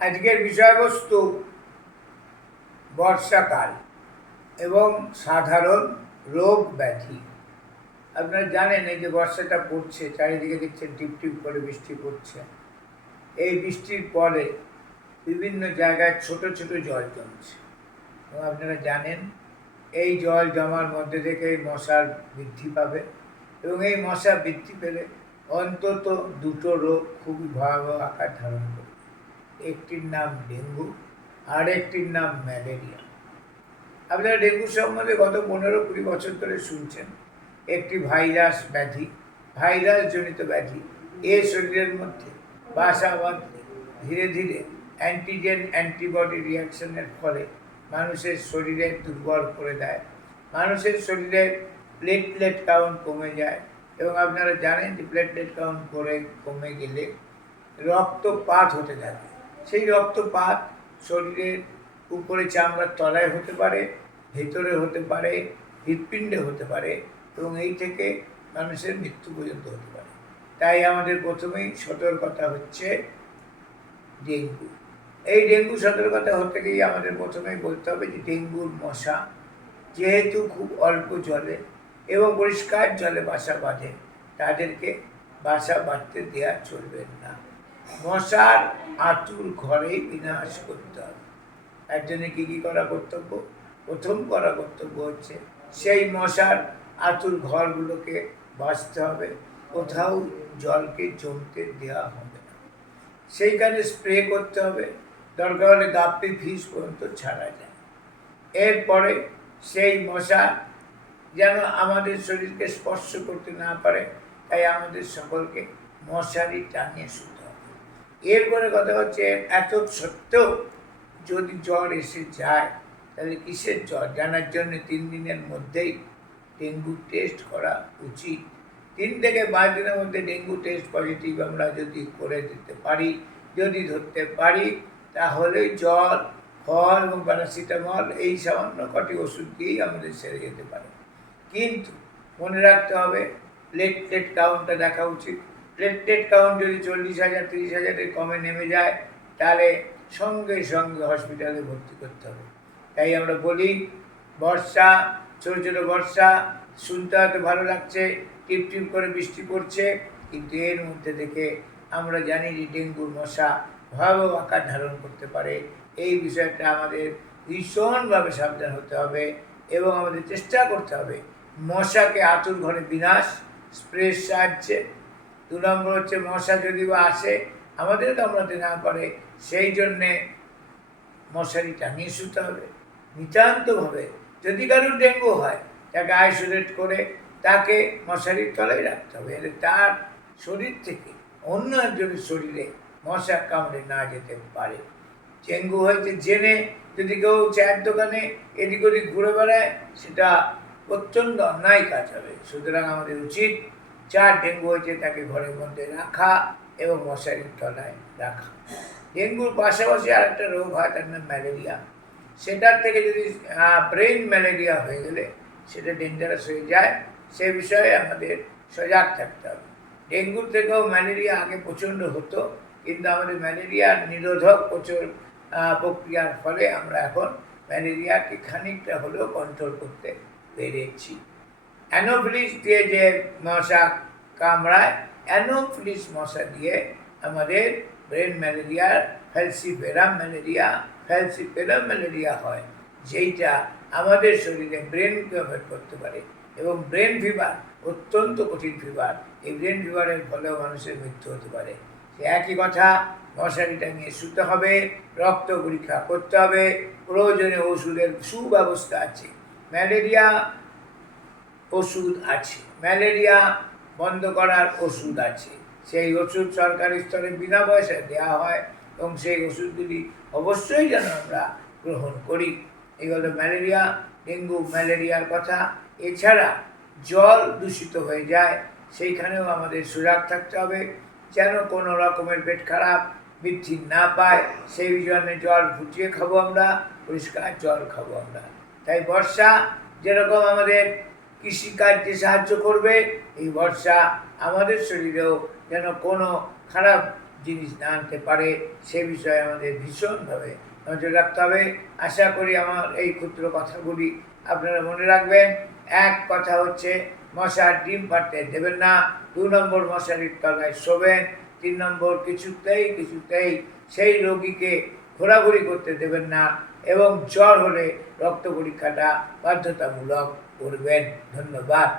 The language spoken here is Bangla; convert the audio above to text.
আজকের বিষয়বস্তু বর্ষাকাল এবং সাধারণ রোগ ব্যাধি। আপনারা জানেন এই যে বর্ষাটা পড়ছে, চারিদিকে দেখছেন টিপ টিপ করে বৃষ্টি পড়ছে। এই বৃষ্টির পরে বিভিন্ন জায়গায় ছোট ছোট জল জমছে এবং আপনারা জানেন এই জল জমার মধ্যে থেকে মশার বৃদ্ধি পাবে এবং এই মশা বৃদ্ধি পেলে অন্তত দুটো রোগ খুবই ভয়াবহ আকার ধারণ করবে। একটির নাম ডেঙ্গু আর একটির নাম ম্যালেরিয়া। আপনারা ডেঙ্গু সম্বন্ধে গত 15-20 বছর ধরে শুনছেন। একটি ভাইরাস ব্যাধি, ভাইরাস জনিত ব্যাধি। এ শরীরের মধ্যে বাসা বাঁধলে ধীরে ধীরে অ্যান্টিজেন অ্যান্টিবডি রিয়াকশনের ফলে মানুষের শরীরে দুর্বল করে দেয়, মানুষের শরীরের প্লেটলেট কাউন্ট কমে যায় এবং আপনারা জানেন যে প্লেটলেট কাউন্ট কমে গেলে রক্তপাত হতে থাকে। সেই রক্তপাত শরীরের উপরে চামড়ার তলায় হতে পারে, ভেতরে হতে পারে, হৃৎপিণ্ডে হতে পারে এবং এই থেকে মানুষের মৃত্যু পর্যন্ত হতে পারে। তাই আমাদের প্রথমেই সতর্কতা হচ্ছে ডেঙ্গু। এই ডেঙ্গু সতর্কতা হতে গিয়ে আমাদের প্রথমেই বলতে হবে যে ডেঙ্গুর মশা যেহেতু খুব অল্প জলে এবং পরিষ্কার জলে বাসা বাঁধে, তাদেরকে বাসা বাঁধতে দেওয়া চলবে না। মশার আঁতুড় ঘরেই বিনাশ করতে হবে। তার জন্য কী কী করা কর্তব্য? প্রথম করা কর্তব্য হচ্ছে সেই মশার আঁতুড় ঘরগুলোকে বাঁচতে হবে, কোথাও জলকে জমতে দেওয়া হবে না। সেইখানে স্প্রে করতে হবে, দরকার হলে গাপ্পি ফিস পর্যন্ত ছাড়া যায়। এরপরে সেই মশা যেন আমাদের শরীরকে স্পর্শ করতে না পারে, তাই আমাদের সকলকে মশারি টানিয়ে শুতে হবে। এরপরে কথা হচ্ছে এত সত্ত্বেও যদি জ্বর এসে যায় তাহলে কিসের জ্বর জানার জন্য 3 দিনের মধ্যেই ডেঙ্গু টেস্ট করা উচিত। 3 থেকে 5 দিনের মধ্যে ডেঙ্গু টেস্ট পজিটিভ আমরা যদি করে দিতে পারি, যদি ধরতে পারি, তাহলে জ্বর, ফল এবং প্যারাসিটামল এই সামান্য কটি ওষুধ দিয়েই আমাদের সেরে যেতে পারে। কিন্তু মনে রাখতে হবে প্লেটলেট কাউন্টটা দেখা উচিত। প্লেটলেট কাউন্ট যদি 40,000 30,000-এর কমে নেমে যায় তাহলে সঙ্গে সঙ্গে হসপিটালে ভর্তি করতে হবে। তাই আমরা বলি বর্ষা, ছোটো ছোটো বর্ষা শুনতে হয়তো ভালো লাগছে, টিপ টিপ করে বৃষ্টি পড়ছে, কিন্তু এর মধ্যে থেকে আমরা জানি যে ডেঙ্গুর মশা ভয়াবহ আকার ধারণ করতে পারে। এই বিষয়টা আমাদের ভীষণভাবে সাবধান হতে হবে এবং আমাদের চেষ্টা করতে হবে মশাকে আঁতুড় ঘরে বিনাশ স্প্রের সাহায্যে। 2 নম্বর হচ্ছে মশা যদি বা আসে আমাদের কামড়াতে না পারে, সেই জন্যে মশারি টানিয়ে শুতে হবে নিতান্তভাবে। যদি কারোর ডেঙ্গু হয় তাকে আইসোলেট করে তাকে মশারির তলায় রাখতে হবে, এতে তার শরীর থেকে অন্য একজনের শরীরে মশা কামড়ে না যেতে পারে। ডেঙ্গু হয়েছে জেনে যদি কেউ চায়ের দোকানে এদিক ওদিক ঘুরে বেড়ায়, সেটা প্রচণ্ড অন্যায় কাজ হবে। সুতরাং আমাদের উচিত যার ডেঙ্গু হয়েছে তাকে ঘরের মধ্যে রাখা এবং মশারির তলায় রাখা। ডেঙ্গুর পাশাপাশি আরেকটা রোগ হয়, তার নাম ম্যালেরিয়া। সেটার থেকে যদি ব্রেন ম্যালেরিয়া হয়ে গেলে সেটা ডেঞ্জারাস হয়ে যায়। সে বিষয়ে আমাদের সজাগ থাকতে হবে। ডেঙ্গুর থেকেও ম্যালেরিয়া আগে প্রচণ্ড হতো, কিন্তু আমাদের ম্যালেরিয়ার নিরোধক প্রচুর প্রক্রিয়ার ফলে আমরা এখন ম্যালেরিয়াকে খানিকটা হলেও কন্ট্রোল করতে পেরেছি। অ্যানোফিলিস দিয়ে যে মশা কামড়ায়, অ্যানোফিলিস মশা দিয়ে আমাদের ব্রেন ম্যালেরিয়ার ফ্যালসিপেরাম ম্যালেরিয়া হয়, যেইটা আমাদের শরীরে ব্রেনকে এফেক্ট করতে পারে এবং ব্রেন ফিভার অত্যন্ত কঠিন ফিভার। এই ব্রেন ফিভারের ফলেও মানুষের মৃত্যু হতে পারে। সে একই কথা, মশারিটা নিয়ে শুতে হবে, রক্ত পরীক্ষা করতে হবে, প্রয়োজনে ওষুধের সুব্যবস্থা আছে। ম্যালেরিয়া ওষুধ আছে, ম্যালেরিয়া বন্ধ করার ওষুধ আছে। সেই ওষুধ সরকারি স্তরে বিনা পয়সায় দেওয়া হয় এবং সেই ওষুধগুলি অবশ্যই যেন আমরা গ্রহণ করি। এই হলো ম্যালেরিয়া, ডেঙ্গু ম্যালেরিয়ার কথা। এছাড়া জল দূষিত হয়ে যায়, সেইখানেও আমাদের সজাগ থাকতে হবে যেন কোনো রকমের পেট খারাপ বৃদ্ধি না পায়। সেই জন্য জল ফুটিয়ে খাবো আমরা, পরিষ্কার জল খাবো আমরা। তাই বর্ষা যেরকম আমাদের কৃষিকার্যে সাহায্য করবে, এই বর্ষা আমাদের শরীরেও যেন কোনো খারাপ জিনিস না আনতে পারে সে বিষয়ে আমাদের ভীষণভাবে নজর রাখতে হবে। আশা করি আমার এই ক্ষুদ্র কথাগুলি আপনারা মনে রাখবেন। এক কথা হচ্ছে মশার ডিম পাড়তে দেবেন না, 2 নম্বর মশারির তলায় শোবেন, 3 নম্বর কিছুতেই সেই রোগীকে ঘোরাঘুরি করতে দেবেন না, এবং জ্বর হলে রক্ত পরীক্ষাটা বাধ্যতামূলক করবেন। ধন্যবাদ।